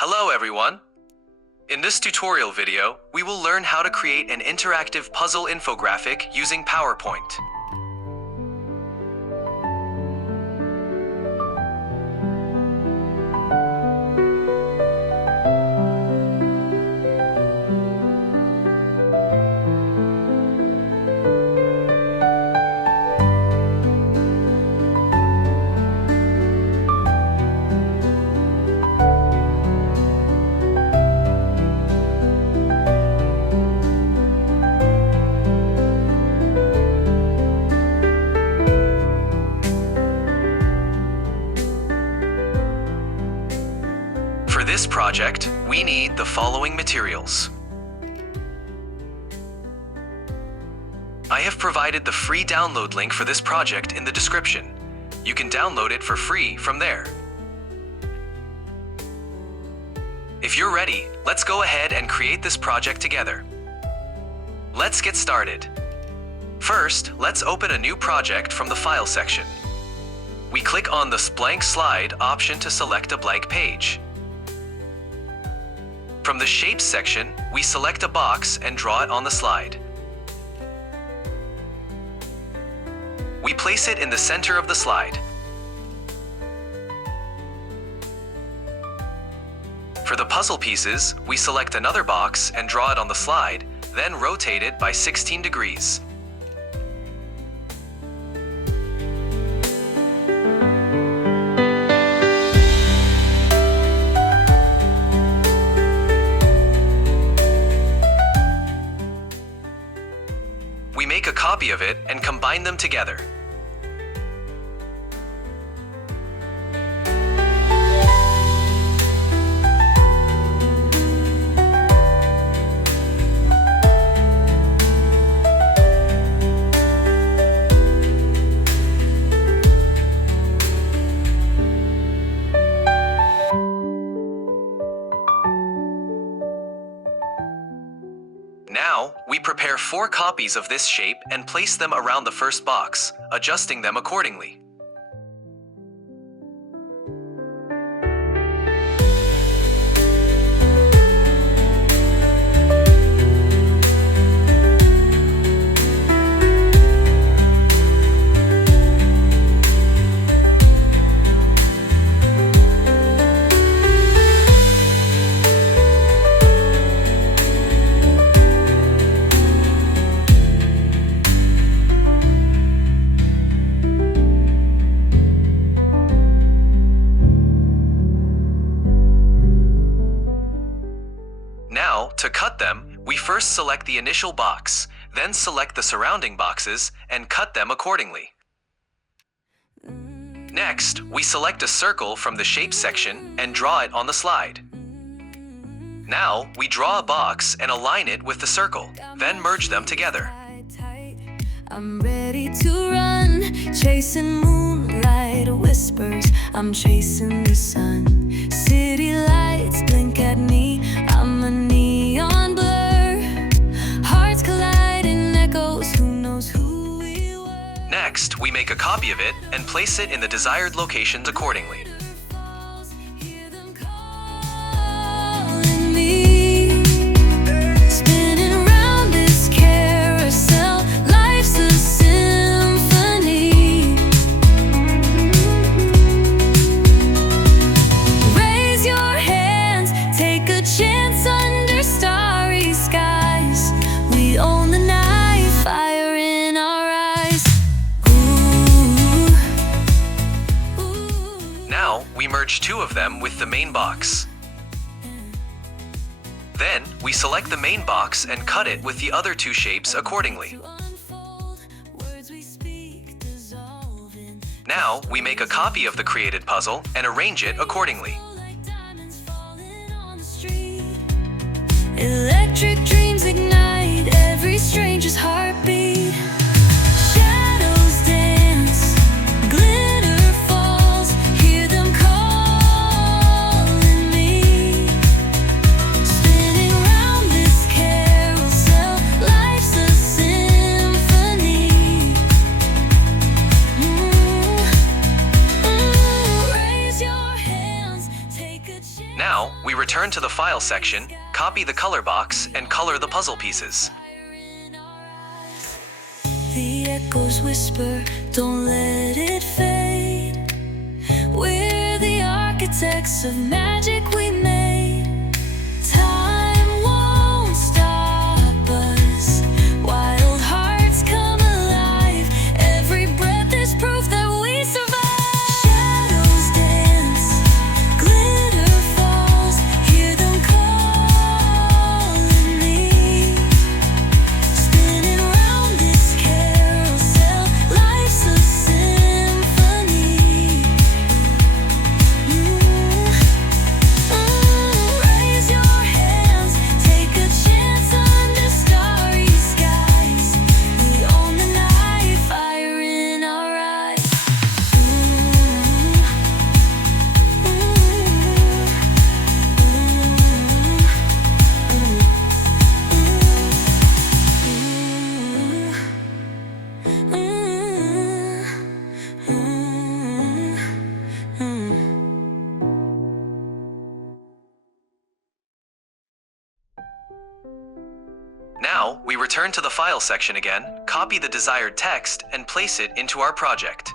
Hello everyone! In this tutorial video, we will learn how to create an interactive puzzle infographic using PowerPoint. For this project, we need the following materials. I have provided the free download link for this project in the description. You can download it for free from there. If you're ready, let's go ahead and create this project together. Let's get started. First, let's open a new project from the File section. We click on the Blank Slide option to select a blank page. From the Shapes section, we select a box and draw it on the slide. We place it in the center of the slide. For the puzzle pieces, we select another box and draw it on the slide, then rotate it by 16 degrees. We make a copy of it and combine them together. Now, we prepare 4 copies of this shape and place them around the first box, adjusting them accordingly. Now, to cut them, we first select the initial box, then select the surrounding boxes and cut them accordingly. Next, we select a circle from the Shape section and draw it on the slide. Now, we draw a box and align it with the circle, then merge them together. I'm ready to run, chasing moonlight whispers. I'm chasing the sun. City lights blink at me. I'm a neon blur. Hearts colliding, echoes. Who knows who we were? Next, we make a copy of it and place it in the desired locations accordingly. Hear them calling me. Spinning round this carousel. Life's a symphony. Raise your hands, take a chance under starry skies. We own the night, fire in our eyes. Ooh, ooh. Now, we merge 2 of them with the main box. Then, we select the main box and cut it with the other 2 shapes accordingly. Now, we make a copy of the created puzzle and arrange it accordingly. Electric dreams ignite every stranger's heartbeat. Shadows dance, glitter falls. Hear them calling me. Spinning round this carousel, life's a symphony. Raise your hands, take a chance. Now, we return to the File section, copy the color box, and color the puzzle pieces. The echoes whisper, don't let it fade. We're the architects of magic we made. Time won't stop us. Wild hearts come alive. Every breath is proof that we survive. Shadows dance, glitter falls. Hear them calling me. Spinning round this carousel, life's a symphony. Raise your hands, take a chance under starry skies. We own the night, fire in our eyes. Now, we return to the File section again, copy the desired text, and place it into our project.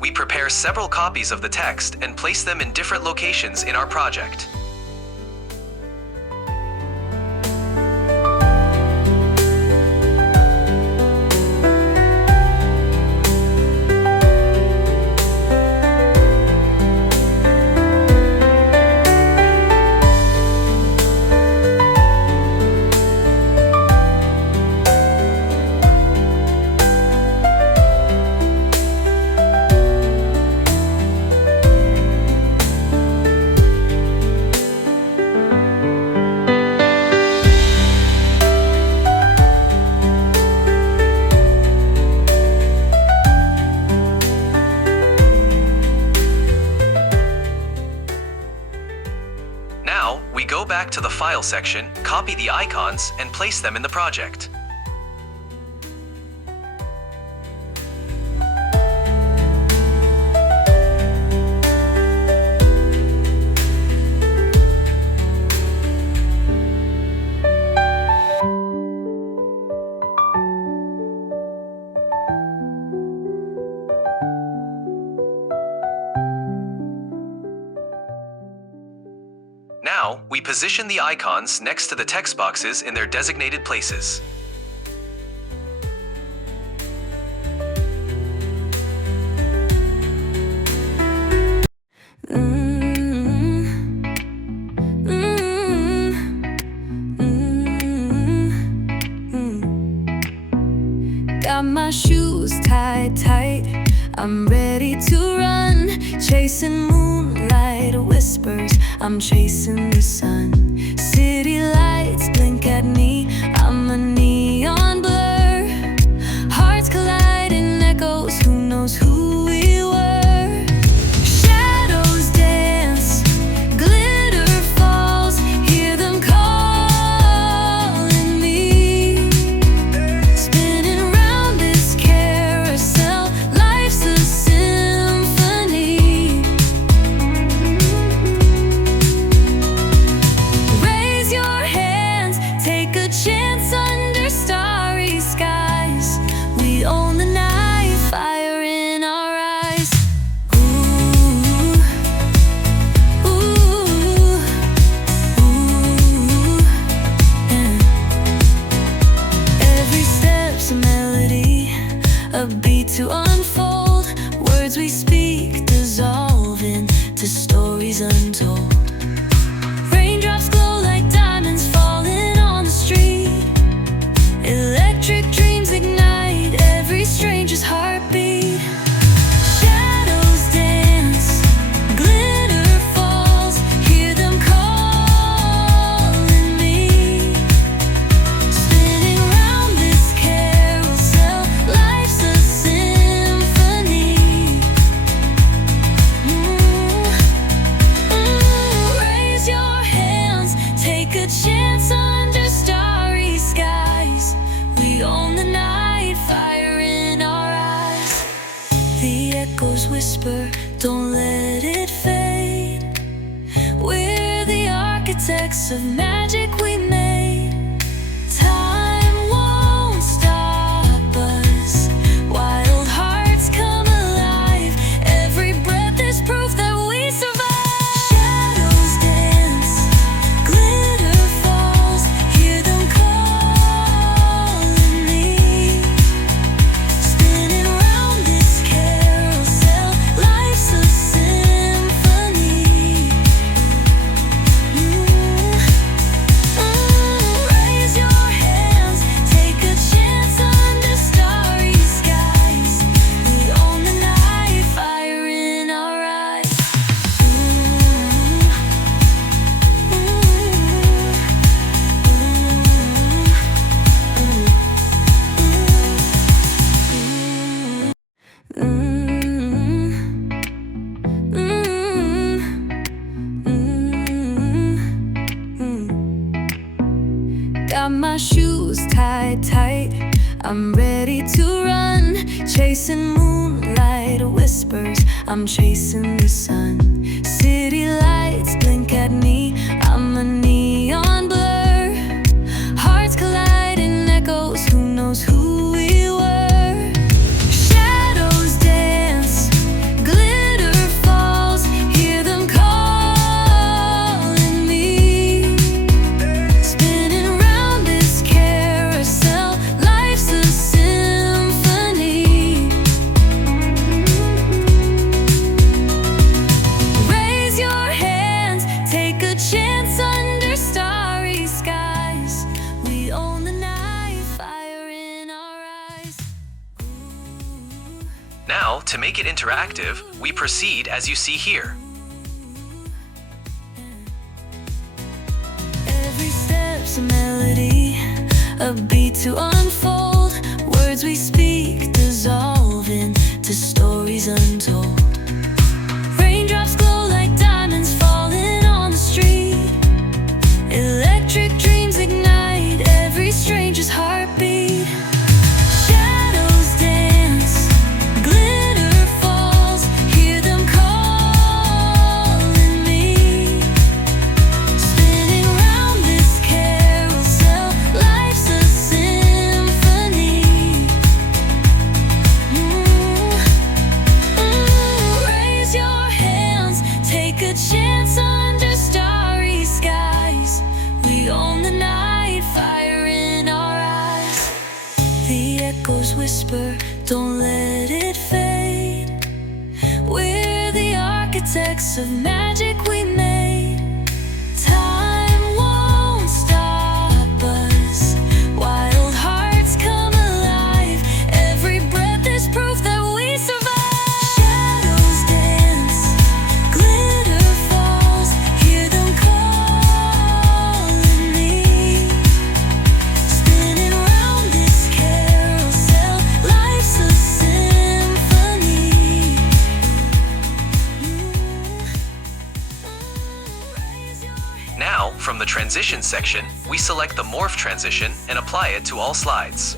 We prepare several copies of the text and place them in different locations in our project. Now, we go back to the File section, copy the icons, and place them in the project. Now, we position the icons next to the text boxes in their designated places. Got my shoes tied tight, I'm ready to run. Chasing moonlight whispers, I'm chasing the sun. City lights blink at me, I'm a neon blur. Hearts colliding, echoes, who knows who we were. Shadows dance, glitter falls, hear them calling me. Spinning round this carousel, life's a symphony. a beat to unfold. Words we speak dissolve into stories untold. Raindrops glow like diamonds falling on the street. Electric dreams ignite every stranger's heartbeat. Shadows dance, glitter falls, hear them calling me. Spinning round this carousel, life's a symphony. Raise your hands, take a chance under starry skies. We own the night, fire in our eyes. The echoes whisper, don't let it fade. We're the architects of magic we made. Time won't stop us. Wild hearts come alive. Every breath is proof that we survive. Shadows dance, glitter falls, hear them calling me. Spinning round this carousel, life's a symphony. Raise your hands, take a chance under starry skies. We own the night, fire in our eyes. Got my shoes tied tight, I'm ready to run. Chasing moonlight whispers, I'm chasing the sun. City lights blink at me, I'm a neon blur. Hearts collide in echoes, who knows who we were. Shadows dance, glitter falls, hear them calling me. Spinning round this carousel, life's a symphony. Raise your hands, take a chance under starry skies. We own the night, fire in our eyes. Now, to make it interactive, we proceed as you see here. Every step's a melody, a beat to unfold. Words we speak dissolve into stories untold. Raindrops glow like diamonds falling on the street. Electric dreams ignite every stranger's heartbeat. Shadows dance, glitter falls, hear them calling me. Spinning round this carousel, life's a symphony. Raise your hands, take a chance under starry skies. We own the night, fire in our eyes. The echoes whisper, don't let it fade. We're the architects of magic we made. Time won't stop us. Wild hearts come alive. Every breath is proof that we survive. Shadows dance, glitter falls, hear them calling me. Spinning round this carousel, life's a symphony. Now, from the transition section, we select the morph transition and apply it to all slides.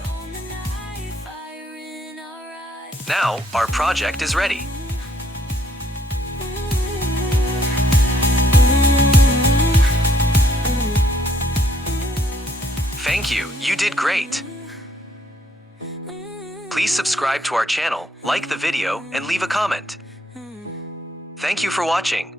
Now, our project is ready. Thank you, you did great. Please subscribe to our channel, like the video, and leave a comment. Thank you for watching.